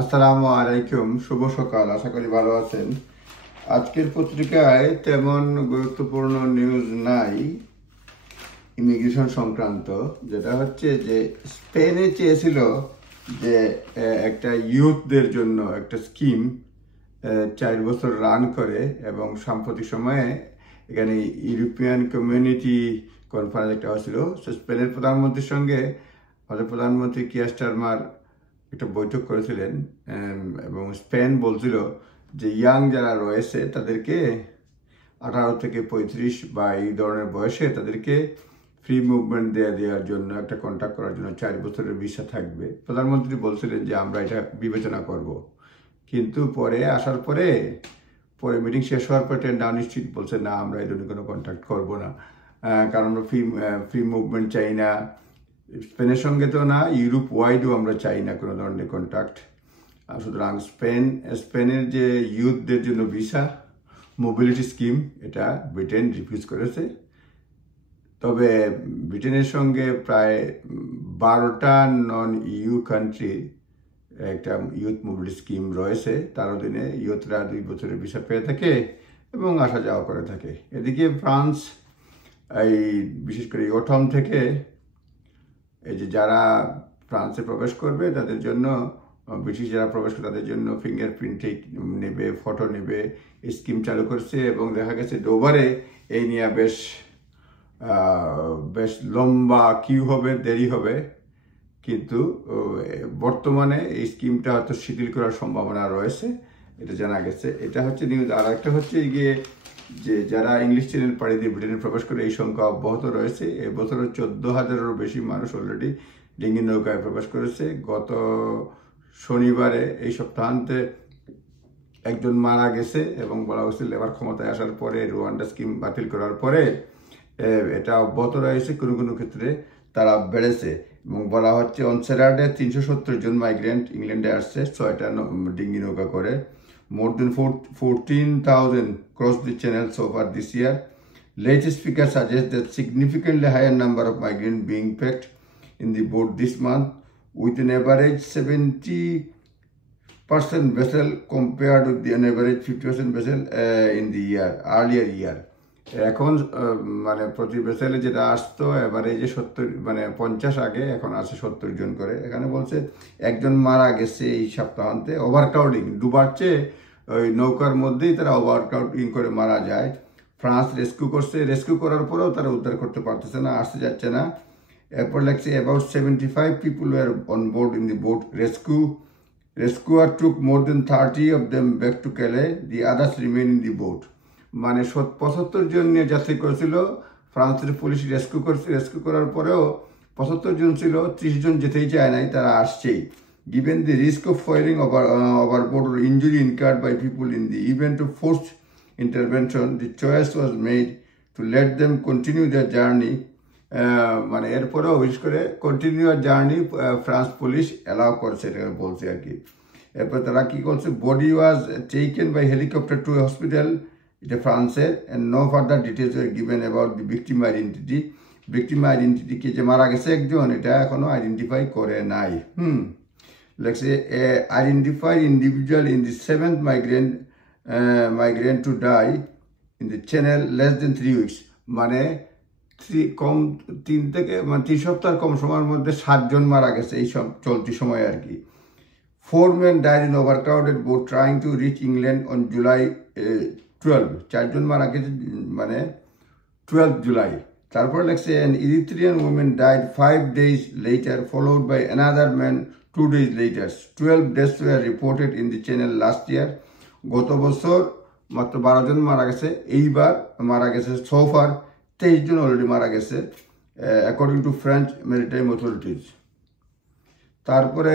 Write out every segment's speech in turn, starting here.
আসসালামু আলাইকুম, শুভ সকাল। আশা করি ভালো আছেন। আজকের পত্রিকায় তেমন গুরুত্বপূর্ণ নিউজ নাই ইমিগ্রেশন সংক্রান্ত। যেটা হচ্ছে যে স্পেনে চেয়েছিল যে একটা ইউথদের জন্য একটা স্কিম 4 বছর রান করে, এবং সাম্প্রতিক সময়ে এখানে ইউরোপিয়ান কমিউনিটি কনফারেন্স একটা হয়েছিল। স্পেনের প্রধানমন্ত্রীর সঙ্গে আমাদের প্রধানমন্ত্রী কিয়ার স্টারমার একটা বৈঠক করেছিলেন, এবং স্পেন বলছিল যে ইয়াং যারা রয়েছে তাদেরকে 18 থেকে 35 বা এই ধরনের বয়সে তাদেরকে ফ্রি মুভমেন্ট দেওয়ার জন্য একটা কন্ট্যাক্ট করার জন্য 4 বছরের ভিসা থাকবে। প্রধানমন্ত্রী বলছিলেন যে আমরা এটা বিবেচনা করব, কিন্তু পরে আসার পরে মিটিং শেষ হওয়ার পর টেন্ডার নিশ্চিত বলছে না, আমরা এই ধরনের কোনো কন্ট্যাক্ট করবো না, কারণ আমরা ফ্রি মুভমেন্ট চাই না। স্পেনের সঙ্গে তো না, ইউরোপ ওয়াইডও আমরা চাই না কোনো ধরনের কন্ট্যাক্ট। সুতরাং স্পেনের যে ইউথদের জন্য ভিসা মোবিলিটি স্কিম, এটা ব্রিটেন রিফিউজ করেছে। তবে ব্রিটেনের সঙ্গে প্রায় 12টা নন ইউ কান্ট্রি একটা ইউথ মোবিলিটি স্কিম রয়েছে। তার অধীনে ইউথরা 2 বছরের ভিসা পেয়ে থাকে এবং আসা যাওয়া করে থাকে। এদিকে ফ্রান্স এই বিশেষ করে অটম থেকে এই যে যারা ফ্রান্সে প্রবেশ করবে তাদের জন্য, ব্রিটিশ যারা প্রবেশ করবে তাদের জন্য ফিঙ্গারপ্রিন্ট নেবে, ফটো নেবে, এই স্কিম চালু করছে। এবং দেখা গেছে ডোভারে এই নিয়ে বেশ লম্বা কিউ হবে, দেরি হবে, কিন্তু বর্তমানে এই স্কিমটা হয়তো শিথিল করার সম্ভাবনা রয়েছে, এটা জানা গেছে। এটা হচ্ছে নিউজ। আর একটা হচ্ছে গিয়ে যে যারা ইংলিশ চ্যানেল পাড়ি দিয়ে ব্রিটেনে প্রবেশ করে এই সংখ্যা অব্যাহত রয়েছে। এবছরও 14,000-এরও বেশি মানুষ অলরেডি ডিঙ্গি নৌকায় প্রবেশ করেছে। গত শনিবারে এই সপ্তাহান্তে একজন মারা গেছে, এবং বলা হচ্ছে লেবার ক্ষমতায় আসার পরে, রুয়ান্ডা স্কিম বাতিল করার পরে এটা অব্যাহত রয়েছে। কোনো কোনো ক্ষেত্রে তারা বেড়েছে, এবং বলা হচ্ছে অন স্যাটারডে 370 জন মাইগ্রেন্ট ইংল্যান্ডে আসছে 6টা ডিঙ্গি নৌকা করে। More than 14,000 crossed the channel so far this year. Latest figures suggest that significantly higher number of migrants being packed in the boat this month, with an average 70% vessel compared with an average 50% vessel in the earlier year. এখন মানে প্রতি ভেসেলে যেটা আসতো এভারেজে 50 আগে, এখন আসে 70 জন করে। এখানে বলছে একজন মারা গেছে এই সপ্তাহান্তে। ওভারক্রাউডিং, ডুবার চেয়ে ওই নৌকার মধ্যেই তারা ওভারক্রাউডিং করে মারা যায়। ফ্রান্স রেস্কিউ করছে, রেস্কিউ করার পরেও তারা উদ্ধার করতে পারতেছে না, আসতে যাচ্ছে না। এরপর লাগছে about 75 people were on board in the boat. Rescuer took more than 30 of them back to Calais. The others remain in the boat. মানে 75 জন নিয়ে যাত্রী করেছিল, ফ্রান্সের পুলিশ রেস্কিউ করার পরেও 75 জন ছিল, 30 জন যেতেই চায় নাই, তারা আসছেই। Given the risk of falling overboard or injury incurred by people in the event of forced intervention, the choice was made to let them continue their journey. মানে এরপরেও বিশেষ করে কন্টিনিউয়ার জার্নি ফ্রান্স পুলিশ অ্যালাউ করছে, এটা বলছে আর কি। এরপর তারা কি করছে, body was taken by helicopter to hospital, এটা ফ্রান্সের, and no further details were given about the victim identity. Victim identity কি যে মারা গেছে একজন, এটা এখনো আইডেন্টিফাই করে নাই। লাগছে identified individual in the 7th migrant to die in the channel less than 3 weeks. মানে 3 সপ্তাহ কম সময়ের মধ্যে 7 জন মারা গেছে এই সব চলতি সময় আর কি। 4 men died in overcrowded boat trying to reach England on July 12. 4 জন মারা গেছে মানে 12 জুলাই। তারপর লাগছে an Eritrean woman died 5 days later, followed by another man 2 days later. 12 deaths were reported in the channel last year. গত বছর মাত্র 12 জন মারা গেছে, এইবার মারা গেছে so far 23 জন অলরেডি মারা গেছে, according to French maritime authorities. তারপরে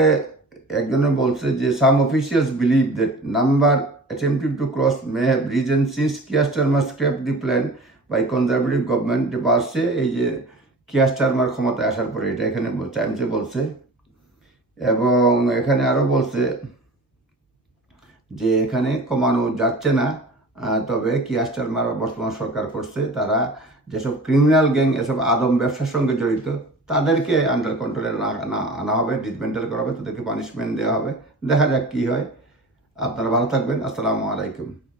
একজনে বলছে যে some officials believe that number attempting to cross may have risen since Keir Starmer scrapped the plan by conservative government. বাড়ছে এই যে কিয়ার স্টারমার ক্ষমতায় আসার পরে, এটা এখানে টাইমসে বলছে। এবং এখানে আরো বলছে যে এখানে কমানো যাচ্ছে না, তবে কিয়ার স্টারমার বর্তমান সরকার করছে, তারা যেসব ক্রিমিনাল গ্যাং, এসব আদম ব্যবসার সঙ্গে জড়িত তাদেরকে আন্ডার কন্ট্রোলে আনা হবে, ডিসমেন্টাল করা হবে, তাদেরকে পানিশমেন্ট দেওয়া হবে। দেখা যাক কি হয়। আপনারা ভালো থাকবেন। আসসালামু আলাইকুম।